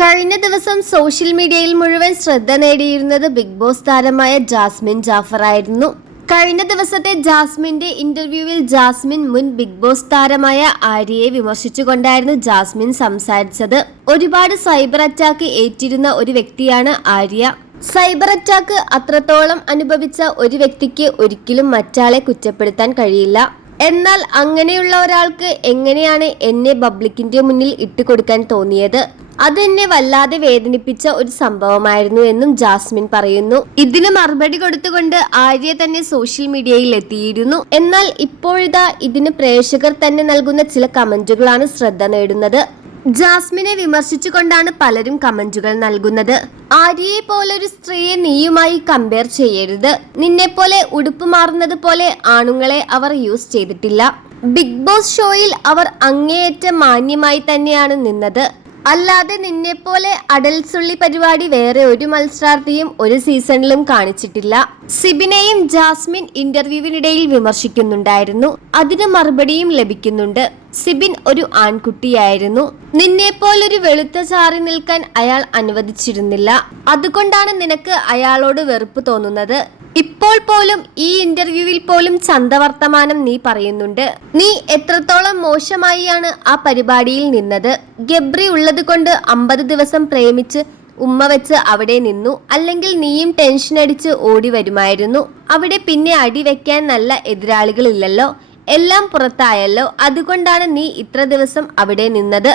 കഴിഞ്ഞ ദിവസം സോഷ്യൽ മീഡിയയിൽ മുഴുവൻ ശ്രദ്ധ നേടിയിരുന്നത് ബിഗ് ബോസ് താരമായ ജാസ്മിൻ ജാഫർ ആയിരുന്നു. കഴിഞ്ഞ ദിവസത്തെ ജാസ്മിന്റെ ഇന്റർവ്യൂവിൽ ജാസ്മിൻ മുൻ ബിഗ് ബോസ് താരമായ ആര്യയെ വിമർശിച്ചുകൊണ്ടായിരുന്നു ജാസ്മിൻ സംസാരിച്ചത്. ഒരുപാട് സൈബർ അറ്റാക്ക് ഏറ്റിരുന്ന ഒരു വ്യക്തിയാണ് ആര്യ. സൈബർ അറ്റാക്ക് അത്രത്തോളം അനുഭവിച്ച ഒരു വ്യക്തിക്ക് ഒരിക്കലും മറ്റാളെ കുറ്റപ്പെടുത്താൻ കഴിയില്ല. എന്നാൽ അങ്ങനെയുള്ള ഒരാൾക്ക് എങ്ങനെയാണ് എന്നെ പബ്ലിക്കിന്റെ മുന്നിൽ ഇട്ടുകൊടുക്കാൻ തോന്നിയത്? അതെന്നെ വല്ലാതെ വേദനിപ്പിച്ച ഒരു സംഭവമായിരുന്നു എന്നും ജാസ്മിൻ പറയുന്നു. ഇതിന് മറുപടി കൊടുത്തുകൊണ്ട് ആര്യ തന്നെ സോഷ്യൽ മീഡിയയിൽ എത്തിയിരുന്നു. എന്നാൽ ഇപ്പോഴിതാ ഇതിന് പ്രേക്ഷകർ തന്നെ നൽകുന്ന ചില കമന്റുകളാണ് ശ്രദ്ധ നേടുന്നത്. ജാസ്മിനെ വിമർശിച്ചുകൊണ്ടാണ് പലരും കമന്റുകൾ നൽകുന്നത്. ആര്യയെ പോലൊരു സ്ത്രീയെ നീയുമായി കമ്പയർ ചെയ്യരുത്. നിന്നെ പോലെ ഉടുപ്പ് മാറുന്നത് പോലെ ആണുങ്ങളെ അവർ യൂസ് ചെയ്തിട്ടില്ല. ബിഗ് ബോസ് ഷോയിൽ അവർ അങ്ങേയറ്റം മാന്യമായി തന്നെയാണ് നിന്നത്. അല്ലാതെ നിന്നെപ്പോലെ അടൽസുള്ളി പരിപാടി വേറെ ഒരു മത്സരാർത്ഥിയും ഒരു സീസണിലും കാണിച്ചിട്ടില്ല. സിബിനെയും ജാസ്മിൻ ഇന്റർവ്യൂവിനിടയിൽ വിമർശിക്കുന്നുണ്ടായിരുന്നു. അതിന് മറുപടിയും ലഭിക്കുന്നുണ്ട്. സിബിൻ ഒരു ആൺകുട്ടിയായിരുന്നു. നിന്നെപ്പോലൊരു വെളുത്ത ചാറി നിൽക്കാൻ അയാൾ അനുവദിച്ചിരുന്നില്ല. അതുകൊണ്ടാണ് നിനക്ക് അയാളോട് വെറുപ്പ് തോന്നുന്നത്. ഇപ്പോൾ പോലും ഈ ഇന്റർവ്യൂവിൽ പോലും ചന്തവർത്തമാനം നീ പറയുന്നുണ്ട്. നീ എത്രത്തോളം മോശമായിയാണ് ആ പരിപാടിയിൽ നിന്നത്. ഗബ്രി ഉള്ളത് കൊണ്ട് 50 ദിവസം പ്രേമിച്ച് ഉമ്മ വെച്ച് അവിടെ നിന്നു. അല്ലെങ്കിൽ നീയും ടെൻഷൻ അടിച്ച് ഓടി വരുമായിരുന്നു. അവിടെ പിന്നെ അടി വെക്കാൻ നല്ല എതിരാളികളില്ലല്ലോ. എല്ലാം പുറത്തായല്ലോ. അതുകൊണ്ടാണ് നീ ഇത്ര ദിവസം അവിടെ നിന്നത്.